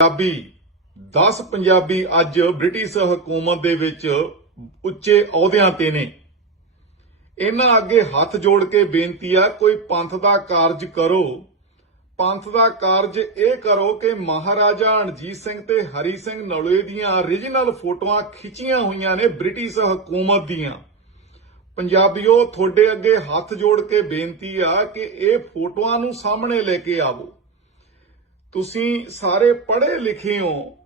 ਪੰਜਾਬੀ 10 ਪੰਜਾਬੀ ਅੱਜ ਬ੍ਰਿਟਿਸ਼ ਹਕੂਮਤ ਦੇ ਵਿੱਚ ਉੱਚੇ ਅਹੁਦਿਆਂ ਤੇ ਨੇ। ਇਹਨਾਂ ਅੱਗੇ ਹੱਥ ਜੋੜ ਕੇ ਬੇਨਤੀ ਆ, ਕੋਈ ਪੰਥ ਦਾ ਕਾਰਜ ਕਰੋ। ਪੰਥ ਦਾ ਕਾਰਜ ਇਹ ਕਰੋ ਕਿ ਮਹਾਰਾਜਾ ਰਣਜੀਤ ਸਿੰਘ ਤੇ ਹਰੀ ਸਿੰਘ ਨਲੂਏ ਦੀਆਂ origignal ਫੋਟੋਆਂ ਖਿੱਚੀਆਂ ਹੋਈਆਂ ਨੇ ਬ੍ਰਿਟਿਸ਼ ਹਕੂਮਤ ਦੀਆਂ। ਪੰਜਾਬੀਓ, ਤੁਹਾਡੇ ਅੱਗੇ ਹੱਥ ਜੋੜ ਕੇ ਬੇਨਤੀ ਆ ਕਿ ਇਹ ਫੋਟੋਆਂ ਨੂੰ ਸਾਹਮਣੇ ਲੈ ਕੇ ਆਵੋ। ਤੁਸੀਂ ਸਾਰੇ ਪੜ੍ਹੇ ਲਿਖੇ ਹੋ।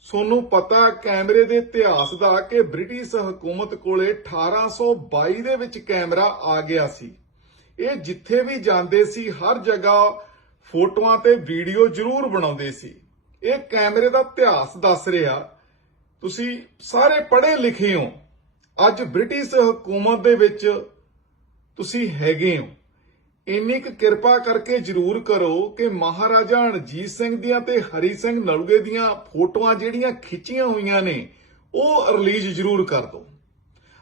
ਸੋਨੂੰ ਪਤਾ ਕੈਮਰੇ ਦੇ ਇਤਿਹਾਸ ਦਾ ਕਿ ਬ੍ਰਿਟਿਸ਼ ਹਕੂਮਤ ਕੋਲੇ 1822 ਦੇ ਵਿੱਚ ਕੈਮਰਾ ਆ ਗਿਆ ਸੀ। ਇਹ ਜਿੱਥੇ ਵੀ ਜਾਂਦੇ ਸੀ, ਹਰ ਜਗ੍ਹਾ ਫੋਟੋਆਂ ਤੇ ਵੀਡੀਓ ਜ਼ਰੂਰ ਬਣਾਉਂਦੇ ਸੀ। ਇਹ ਕੈਮਰੇ ਦਾ ਇਤਿਹਾਸ ਦੱਸ ਰਿਹਾ। ਤੁਸੀਂ ਸਾਰੇ ਪੜ੍ਹੇ ਲਿਖੇ ਹੋ। ਅੱਜ ਬ੍ਰਿਟਿਸ਼ ਹਕੂਮਤ ਦੇ ਵਿੱਚ ਤੁਸੀਂ ਹੈਗੇ ਹੋ। ਇੰਨੀ ਕੁ ਕਿਰਪਾ ਕਰਕੇ ਜ਼ਰੂਰ ਕਰੋ ਕਿ ਮਹਾਰਾਜਾ ਰਣਜੀਤ ਸਿੰਘ ਦੀਆਂ ਤੇ ਹਰੀ ਸਿੰਘ ਨਲੂਏ ਦੀਆਂ ਫੋਟੋਆਂ ਜਿਹੜੀਆਂ ਖਿੱਚੀਆਂ ਹੋਈਆਂ ਨੇ, ਉਹ ਰਿਲੀਜ਼ ਜ਼ਰੂਰ ਕਰ ਦਿਓ।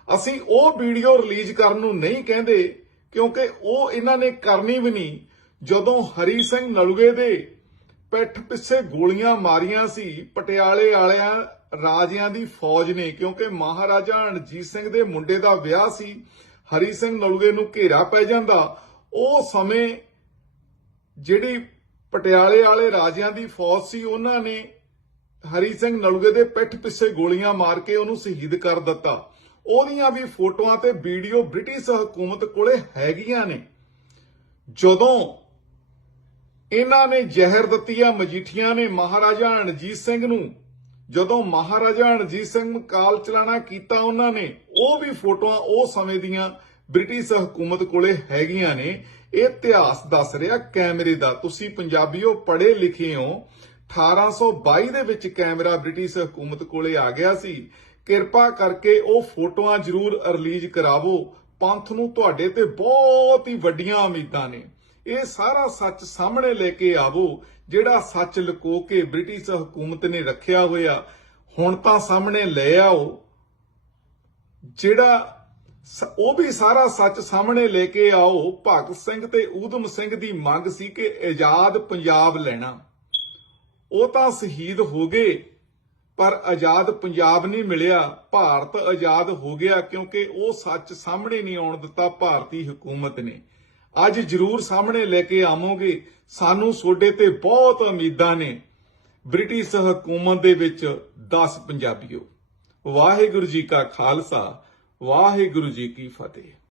ਅਸੀਂ ਉਹ ਵੀਡੀਓ ਰਿਲੀਜ਼ ਕਰਨ ਨੂੰ ਨਹੀਂ ਕਹਿੰਦੇ, ਕਿਉਂਕਿ ਉਹ ਇਹਨਾਂ ਨੇ ਕਰਨੀ ਵੀ ਨਹੀਂ। ਜਦੋਂ ਹਰੀ ਸਿੰਘ ਨਲੂਏ ਦੇ ਪਿੱਠ ਪਿੱਛੇ ਗੋਲੀਆਂ ਮਾਰੀਆਂ ਸੀ, ਪਟਿਆਲੇ ਵਾਲਿਆਂ ਰਾਜਿਆਂ ਦੀ ਫੌਜ ਨੇ, ਕਿਉਂਕਿ ਮਹਾਰਾਜਾ ਰਣਜੀਤ ਸਿੰਘ ਦੇ ਮੁੰਡੇ ਦਾ ਵਿਆਹ ਸੀ, ਹਰੀ ਸਿੰਘ ਨਲੂਗੇ ਨੂੰ ਘੇਰਾ ਪੈ ਜਾਂਦਾ ਉਹ ਸਮੇਂ ਜਿਹੜੀ ਪਟਿਆਲੇ ਵਾਲੇ ਰਾਜਿਆਂ ਦੀ ਫੌਜ ਸੀ, ਉਹਨਾਂ ਨੇ ਹਰੀ ਸਿੰਘ ਨਲੂਏ ਦੇ ਪਿੱਠ ਪਿੱਛੇ ਗੋਲੀਆਂ ਮਾਰ ਕੇ ਉਹਨੂੰ ਸ਼ਹੀਦ ਕਰ ਦਿੱਤਾ। ਉਹਦੀਆਂ ਵੀ ਫੋਟੋਆਂ ਤੇ ਵੀਡੀਓ ਬ੍ਰਿਟਿਸ਼ ਹਕੂਮਤ ਕੋਲੇ ਹੈਗੀਆਂ ਨੇ। ਜਦੋਂ ਇਹਨਾਂ ਨੇ ਜ਼ਹਿਰ ਦਿੱਤੀ ਆ ਮਜੀਠੀਆਂ ਨੇ ਮਹਾਰਾਜਾ ਰਣਜੀਤ ਸਿੰਘ ਨੂੰ, ਜਦੋਂ ਮਹਾਰਾਜਾ ਰਣਜੀਤ ਸਿੰਘ ਕਾਲ ਚਲਾਣਾ ਕੀਤਾ ਉਹਨਾਂ ਨੇ, ਉਹ ਵੀ ਫੋਟੋਆਂ ਉਹ ਸਮੇਂ ਦੀਆਂ ਬ੍ਰਿਟਿਸ਼ ਹਕੂਮਤ ਕੋਲੇ ਹੈਗੀਆਂ ਨੇ। ਇਹ ਇਤਿਹਾਸ ਦੱਸ ਰਿਹਾ, ਕੈਮਰੇ ਦਾ। ਤੁਸੀਂ ਪੰਜਾਬੀਓ ਪੜ੍ਹੇ ਲਿਖੇ ਹੋ। 1822 ਦੇ ਵਿੱਚ ਕੈਮਰਾ ਬ੍ਰਿਟਿਸ਼ ਹਕੂਮਤ ਕੋਲੇ ਆ ਗਿਆ ਸੀ। ਕਿਰਪਾ ਕਰਕੇ ਉਹ ਫੋਟੋਆਂ ਜ਼ਰੂਰ ਰਿਲੀਜ਼ ਕਰਾਵੋ। ਪੰਥ ਨੂੰ ਤੁਹਾਡੇ ਤੇ ਬਹੁਤ ਹੀ ਵੱਡੀਆਂ ਉਮੀਦਾਂ ਨੇ। ਇਹ ਸਾਰਾ ਸੱਚ ਸਾਹਮਣੇ ਲੈ ਕੇ ਆਵੋ, ਜਿਹੜਾ ਸੱਚ ਲੁਕੋ ਕੇ ਬ੍ਰਿਟਿਸ਼ ਹਕੂਮਤ ਨੇ ਰੱਖਿਆ ਹੋਇਆ। ਹੁਣ ਤਾਂ ਸਾਹਮਣੇ ਲੈ ਆਓ। ਜਿਹੜਾ ਉਹ ਵੀ ਸਾਰਾ ਸੱਚ ਸਾਹਮਣੇ ਲੈ ਕੇ ਆਓ। ਭਗਤ ਸਿੰਘ ਤੇ ਊਧਮ ਸਿੰਘ ਦੀ ਮੰਗ ਸੀ ਕਿ ਆਜ਼ਾਦ ਪੰਜਾਬ ਲੈਣਾ। ਉਹ ਤਾਂ ਸ਼ਹੀਦ ਹੋ ਗਏ, ਪਰ ਆਜ਼ਾਦ ਪੰਜਾਬ ਨਹੀਂ ਮਿਲਿਆ। ਭਾਰਤ ਆਜ਼ਾਦ ਹੋ ਗਿਆ ਕਿਉਂਕਿ ਉਹ ਸੱਚ ਸਾਹਮਣੇ ਨਹੀਂ ਆਉਣ ਦਿੱਤਾ ਭਾਰਤੀ ਹਕੂਮਤ ਨੇ। ਅੱਜ ਜ਼ਰੂਰ ਸਾਹਮਣੇ ਲੈ ਕੇ ਆਵੋਗੇ। ਸਾਨੂੰ ਸੋਡੇ ਤੇ ਬਹੁਤ ਉਮੀਦਾਂ ਨੇ। ਬ੍ਰਿਟਿਸ਼ ਹਕੂਮਤ ਦੇ ਵਿੱਚ 10 ਪੰਜਾਬੀਓ। ਵਾਹਿਗੁਰੂ ਜੀ ਕਾ ਖਾਲਸਾ। ਵਾਹਿਗੁਰੂ ਜੀ ਕੀ ਫਤਿਹ।